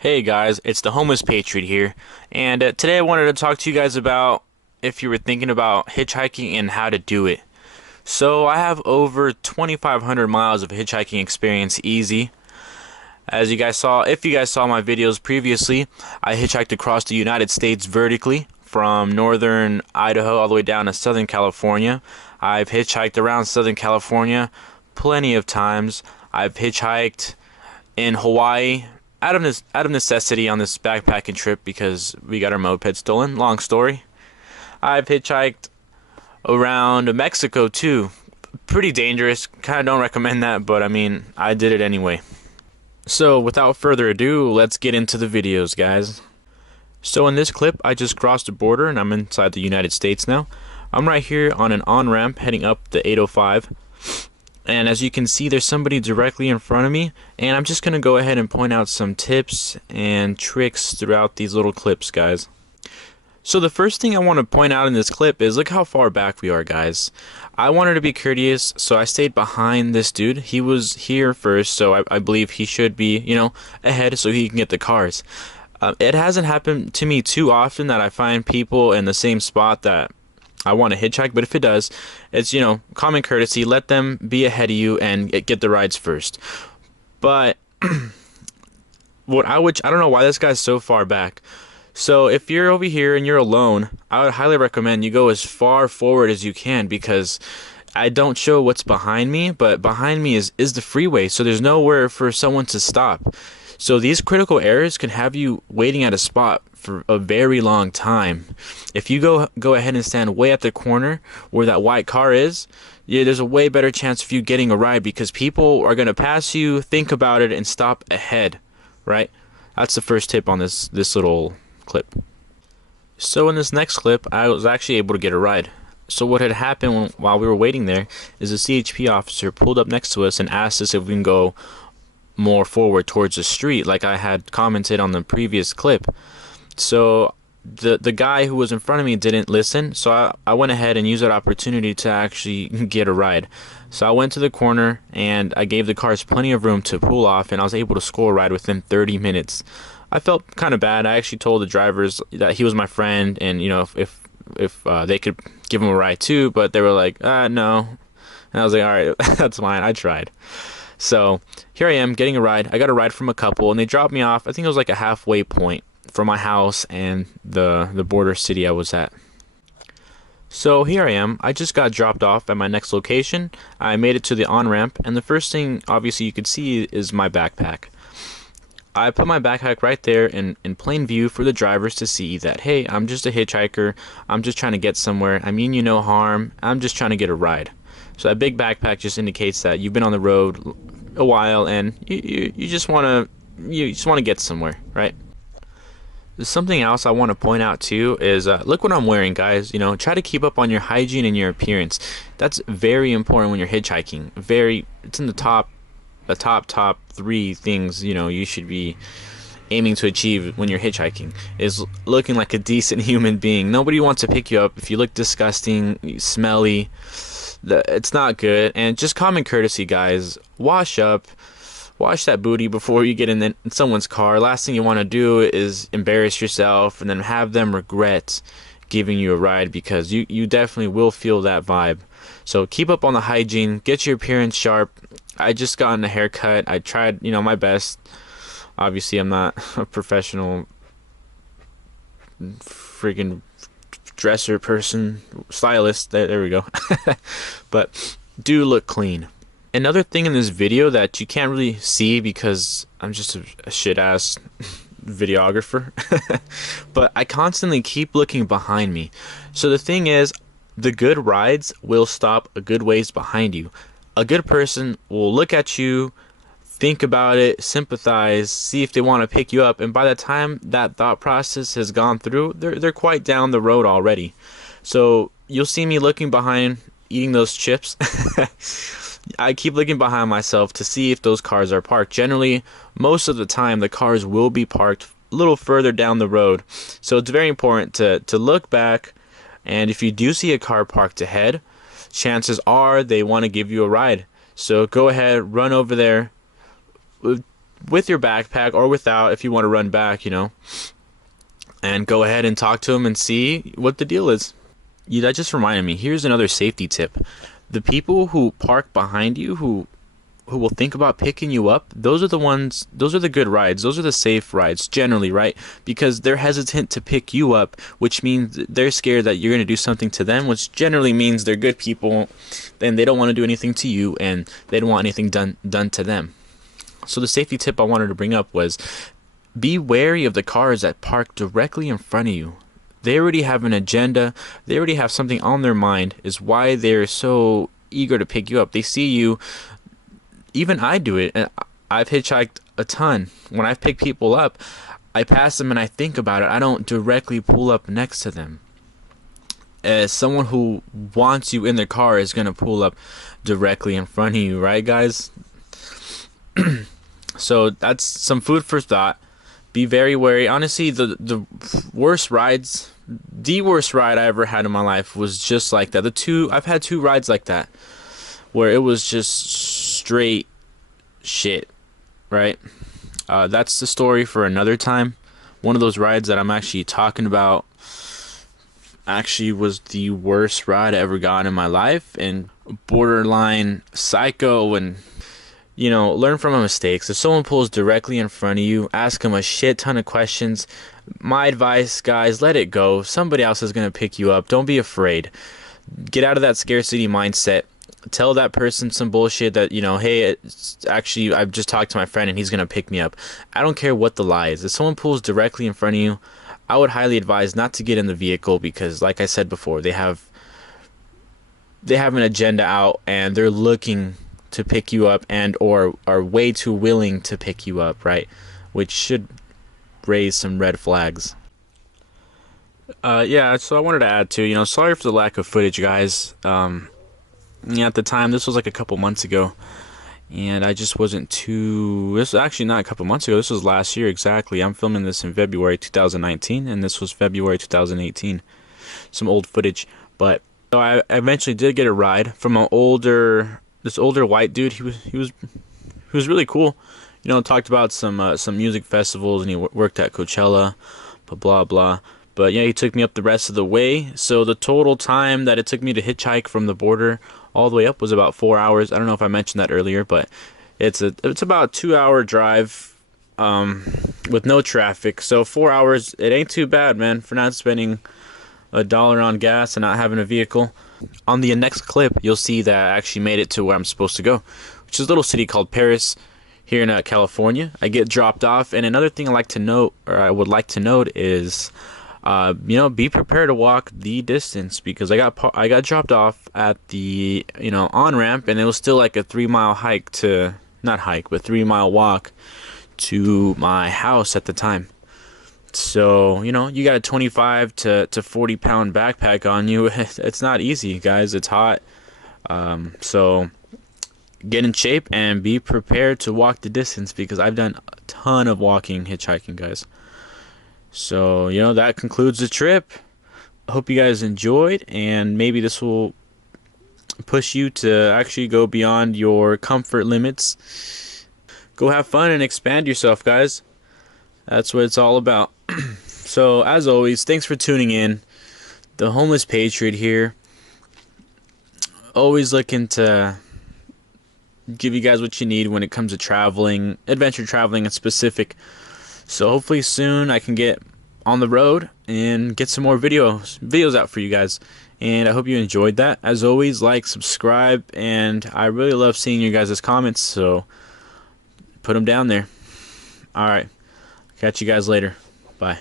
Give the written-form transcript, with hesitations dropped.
Hey guys, it's the Homeless Patriot here, and today I wanted to talk to you guys about if you were thinking about hitchhiking and how to do it. So I have over 2,500 miles of hitchhiking experience easy. As you guys saw, if you guys saw my videos previously, I hitchhiked across the United States vertically from northern Idaho all the way down to Southern California. I've hitchhiked around Southern California plenty of times. I've hitchhiked in Hawaii out of necessity on this backpacking trip because we got our moped stolen. Long story. I've hitchhiked around Mexico too. Pretty dangerous. Kind of don't recommend that, but I mean, I did it anyway. So without further ado, let's get into the videos, guys. So in this clip, I just crossed the border and I'm inside the United States now. I'm right here on an on-ramp heading up the 805. And as you can see, there's somebody directly in front of me, and I'm just going to go ahead and point out some tips and tricks throughout these little clips, guys. So the first thing I want to point out in this clip is look how far back we are, guys. I wanted to be courteous, so I stayed behind this dude. He was here first, so I believe he should be, ahead so he can get the cars. It hasn't happened to me too often that I find people in the same spot that I want to hitchhike, but if it does, it's, common courtesy. Let them be ahead of you and get the rides first. But I don't know why this guy's so far back. So if you're over here and you're alone, I would highly recommend you go as far forward as you can, because I don't show what's behind me, but behind me is the freeway, so there's nowhere for someone to stop. So these critical areas can have you waiting at a spot for a very long time. If you go ahead and stand way at the corner where that white car is, there's a way better chance of you getting a ride, because people are going to pass you, think about it, and stop ahead, right? That's the first tip on this little clip. So in this next clip, I was actually able to get a ride. So what had happened while we were waiting there is a CHP officer pulled up next to us and asked us if we can go more forward towards the street, like I had commented on the previous clip. So the guy who was in front of me didn't listen, so I went ahead and used that opportunity to actually get a ride. So I went to the corner and I gave the cars plenty of room to pull off, and I was able to score a ride within 30 minutes. I felt kind of bad. I actually told the drivers that he was my friend, and if they could give him a ride too, but they were like, no. And I was like, all right, that's fine. I tried. So here I am getting a ride. I got a ride from a couple, and they dropped me off. I think it was like a halfway point from my house and the border city I was at. So here I am. I just got dropped off at my next location. I made it to the on-ramp, and the first thing obviously you could see is my backpack. I put my backpack right there in plain view for the drivers to see that, hey, I'm just a hitchhiker. I'm just trying to get somewhere. I mean you no harm. I'm just trying to get a ride. So that big backpack just indicates that you've been on the road a while and you just want to get somewhere, right? Something else I want to point out too is look what I'm wearing, guys. Try to keep up on your hygiene and your appearance. That's very important when you're hitchhiking. It's in the top 3 things you should be aiming to achieve when you're hitchhiking, is looking like a decent human being. Nobody wants to pick you up if you look disgusting, smelly. It's not good. And just common courtesy, guys. Wash that booty before you get in someone's car. Last thing you want to do is embarrass yourself and then have them regret giving you a ride, because you definitely will feel that vibe. So keep up on the hygiene, get your appearance sharp. I just gotten a haircut. I tried my best. Obviously I'm not a professional freaking dresser person, stylist, there we go. But do look clean. Another thing in this video that you can't really see because I'm just a shit ass videographer, but I constantly keep looking behind me. So the thing is, the good rides will stop a good ways behind you. A good person will look at you, think about it, sympathize, see if they want to pick you up, and by the time that thought process has gone through, they're quite down the road already. So you'll see me looking behind, eating those chips. I keep looking behind myself to see if those cars are parked. Generally, most of the time, the cars will be parked a little further down the road. So it's very important to look back, and if you do see a car parked ahead, chances are they want to give you a ride. So go ahead, run over there, with your backpack or without, if you want to run back, you know, and go ahead and talk to them and see what the deal is. Yeah, that just reminded me. Here's another safety tip. The people who park behind you, who will think about picking you up, those are the good rides. Those are the safe rides generally, right? Because they're hesitant to pick you up, which means they're scared that you're going to do something to them, which generally means they're good people and they don't want to do anything to you, and they don't want anything done to them. So the safety tip I wanted to bring up was, be wary of the cars that park directly in front of you. They already have an agenda. They already have something on their mind, is why they're so eager to pick you up. They see you. Even I do it. I've hitchhiked a ton. When I've picked people up, I pass them and I think about it. I don't directly pull up next to them. As someone who wants you in their car is going to pull up directly in front of you, right, guys? So that's some food for thought. Be very wary. Honestly, the worst rides, the worst ride I ever had in my life was just like that. I've had two rides like that, where it was just straight shit, right? That's the story for another time. One of those rides that I'm actually talking about actually was the worst ride I ever got in my life, and borderline psycho. And you know, learn from my mistakes. If someone pulls directly in front of you, ask them a shit ton of questions. My advice, guys, let it go. Somebody else is going to pick you up. Don't be afraid. Get out of that scarcity mindset. Tell that person some bullshit that, you know, hey, actually, I've just talked to my friend and he's going to pick me up. I don't care what the lie is. If someone pulls directly in front of you, I would highly advise not to get in the vehicle, because, like I said before, they have an agenda out and they're looking to pick you up, and or are way too willing to pick you up, right? Which should raise some red flags. Yeah, so I wanted to add too, you know, sorry for the lack of footage, guys. Yeah, at the time, this was like a couple months ago, and I just wasn't too. This was actually not a couple months ago. This was last year exactly. I'm filming this in February 2019, and this was February 2018. Some old footage, but so I eventually did get a ride from this older white dude. He was really cool. You know, talked about some music festivals, and he worked at Coachella, blah blah. But yeah, he took me up the rest of the way. So the total time that it took me to hitchhike from the border all the way up was about 4 hours. I don't know if I mentioned that earlier, but it's about a 2-hour drive with no traffic. So 4 hours, it ain't too bad, man, for not spending $1 on gas and not having a vehicle. On the next clip, you'll see that I actually made it to where I'm supposed to go, which is a little city called Paris here in California. I get dropped off, and another thing I would like to note is, you know, be prepared to walk the distance, because I got dropped off at the, you know, on-ramp, and it was still like a 3-mile hike to, not hike, but 3-mile walk to my house at the time. So, you know, you got a 25 to 40 pound backpack on you. It's not easy, guys. It's hot. So get in shape and be prepared to walk the distance, because I've done a ton of walking, hitchhiking, guys. So, you know, that concludes the trip. I hope you guys enjoyed, and maybe this will push you to actually go beyond your comfort limits. Go have fun and expand yourself, guys. That's what it's all about. So, as always, thanks for tuning in. The Homeless Patriot here. Always looking to give you guys what you need when it comes to traveling, adventure traveling in specific. So hopefully soon I can get on the road and get some more videos out for you guys. And I hope you enjoyed that. As always, like, subscribe, and I really love seeing you guys' comments, so put them down there. Alright, catch you guys later. Bye.